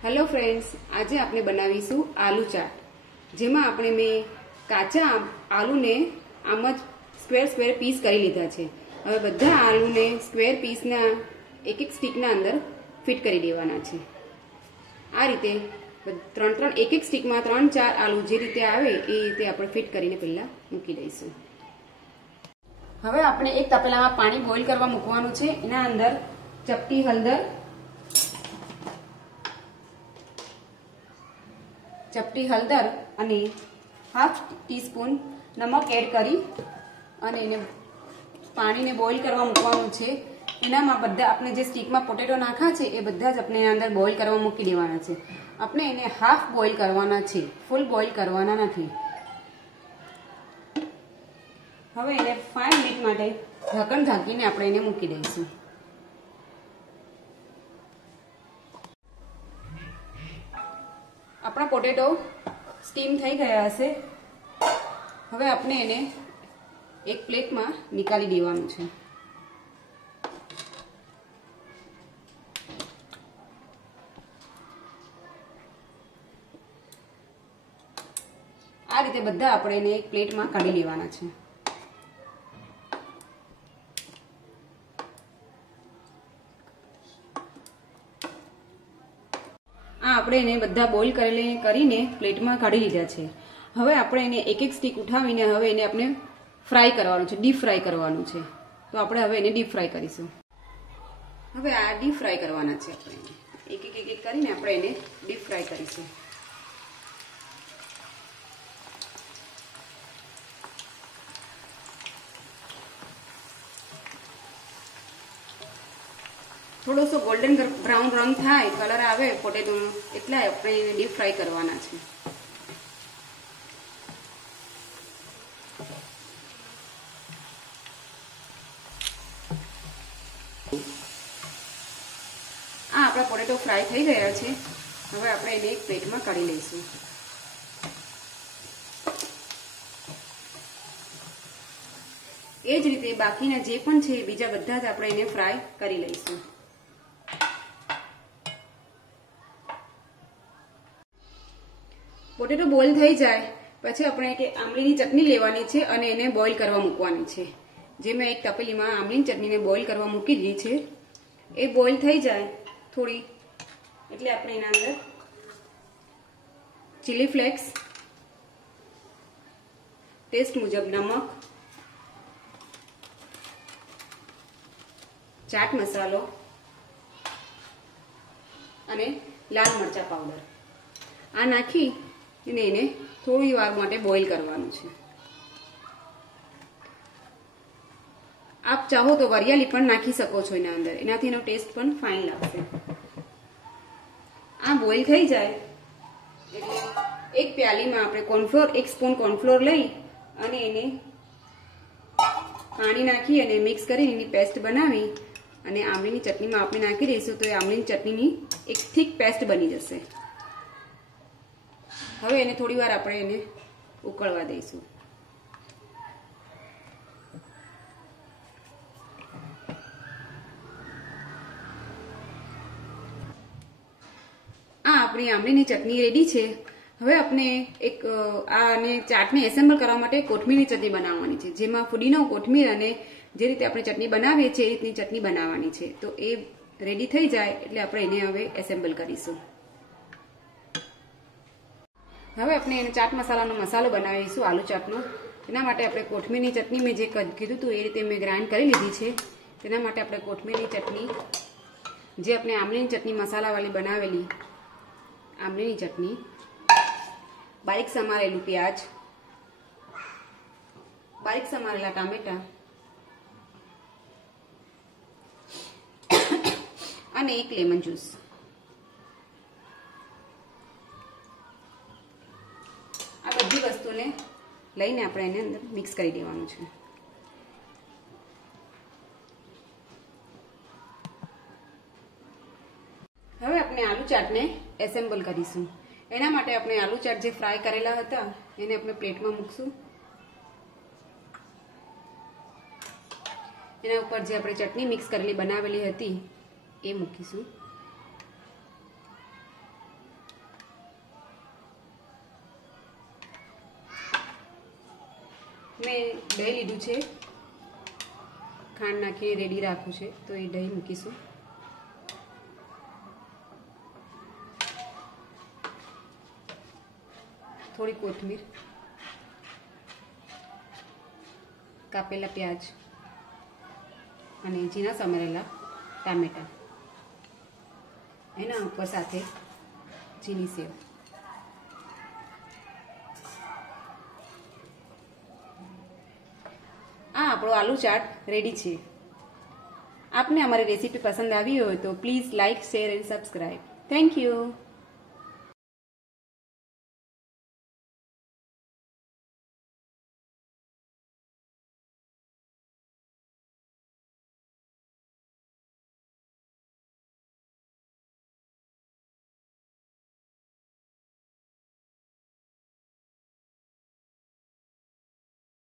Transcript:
Hello friends, आज आपने बनावीशू आलू चाट। जेमां आपणे मैं काचा आलू ने आम ज स्क्वेर स्क्वेर पीस करी लीधा छे। हवे बधा आलू ने स्क्वेर पीस ना एक एक स्टीक ना अंदर फिट करी देवाना छे। आ रीते त्रण त्रण एक एक स्टीक में 3-4 आलू जे रीते आवे ए रीते आपणे फिट करीने पहेला मूकी दईशुं। हवे आपणे एक तपेलामां पाणी बॉइल करवा मूकवानुं छे। एना अंदर चपटी हळदर, चपटी हळदर અને हाफ टीस्पून नमक एड करी અને એને પાણીને બોઇલ કરવા મૂકવાનું છે। એનામાં બધા આપણે જે સ્ટીકમાં પોટેટો નાખ્યા છે એ બધા જ આપણે અંદર બોઇલ કરવા મૂકી દેવાના છે। આપણે એને હાફ બોઇલ કરવાના છે, ફૂલ બોઇલ કરવાના નથી। હવે એને 5 મિનિટ માટે ઢાંકણ ઢાંકીને આપણે એને મૂકી દઈશું। अपना पोटेटो स्टीम थई गया हशे। हवे आपने एने एक प्लेट में निकाली देवानुं छे। आ रीते बधा आपणे एने एक प्लेट में काढी लेवाना छे। આપણે એને બધા બોઇલ કરીને પ્લેટમાં કાઢી લીધા છે। હવે આપણે એને એક એક સ્ટીક ઉઠાવીને હવે એને આપણે ફ્રાય કરવાનું છે, ડીપ ફ્રાય કરવાનું છે। તો આપણે હવે એને ડીપ ફ્રાય કરીશું। હવે આ ડીપ ફ્રાય કરવાના છે। આપણે એક એક કરીને આપણે એને ડીપ ફ્રાય કરીશું। थोड़ो सो गोल्डन ब्राउन रंग थाय, कलर आवे पोटेटो नो एटले आपणे एने डीप फ्राय करवाना छे। आ आपणा पोटेटो फ्राय थई गया छे। हवे आपणे एने एक प्लेट में काढी लईशुं। ए ज रीते बाकीना जे पण छे बीजा बधा ज आपणे एने फ्राय करी लईशुं। पोटेटो बॉइल थई जाए पछी आपणे के आमलीनी चटनी लेवानी छे अने एने बॉइल करवा मूकवानी छे। जे मैं एक तपेलीमां आमलीनी चटनीने बॉइल करवा मूकी दीधी छे। ए बॉइल थई जाए थोड़ी एटले आपणे एना अंदर चिली फ्लेक्स, टेस्ट मुजब नमक, चाट मसालो अने लाल मरचा पाउडर आ नाखी ने थोड़ी वार माटे बॉइल करवानुं छे। आप चाहो तो वरियाली पण नाखी सको छो एना अंदर, एनाथी एनो टेस्ट पण फाइन लागशे। आ बॉइल थई जाए एटले एक प्याली में आपणे कॉर्नफ्लोर, 1 स्पून कॉर्नफ्लोर लई अने एने पाणी नाखी अने मिक्स करीने एनी पेस्ट बनावी अने आमलीनी चटनी में आपणे नाखी दईशुं तो आमलीनी चटनीनी एक थीक पेस्ट बनी जशे। हवे एने थोड़ी वार आपणे एने उकळवा दईशुं। आ आपणी आमलीनी चटनी रेडी छे। हवे आपणे एक आने चाटने एसेम्बल करवा माटे कोथमीरनी चटनी बनाववानी छे। जेमां फुदीनो, कोथमीर अने जे रीते आपणे चटनी बनावीए छीए ए रीतनी चटनी बनाववानी छे। तो ए रेडी थई जाए एटले आपणे एने हवे एसेम्बल करीशुं। हवे आपणे एने चाट मसालानो मसालो बनावीशुं आलू चाटनो। तेना माटे आपणे कोथमीरनी चटनी में जे कीधुं हतुं ए रीते मैं ग्राइंड करी लीधी छे। तेना माटे आपणे कोथमीरनी चटनी, जे आपणे आमलीनी चटनी मसालावाળી बनावेली आमलीनी चटनी, बारीक समारेलुं प्याज, बारीक समारेला टामेटा અને એક લેમન જ્યુસ। આ બધી વસ્તુને લઈને આપણે એને અંદર મિક્સ કરી દેવાનું છે। હવે આપણે આલુ ચાટને એસેમ્બલ કરીશું। એના માટે આપણે આલુ ચાટ જે ફ્રાય કરેલા હતા એને આપણે પ્લેટમાં મૂકશું। એના ઉપર જે આપણે ચટણી મિક્સ કરેલી બનાવેલી હતી એ મૂકીશું। મેં દહીં લીધું છે, ખાંડ નાખીને રેડી રાખવું છે, તો એ દહીં મૂકીશું. થોડી કોથમીર, કાપેલા પ્યાજ અને ઝીણા સમારેલા ટામેટા, એના ઉપર સાથે ઝીણી સેવ. આ આપણો આલુ ચાટ રેડી છે. આપને અમારી રેસીપી પસંદ આવી હોય તો please like, share and subscribe. Thank you.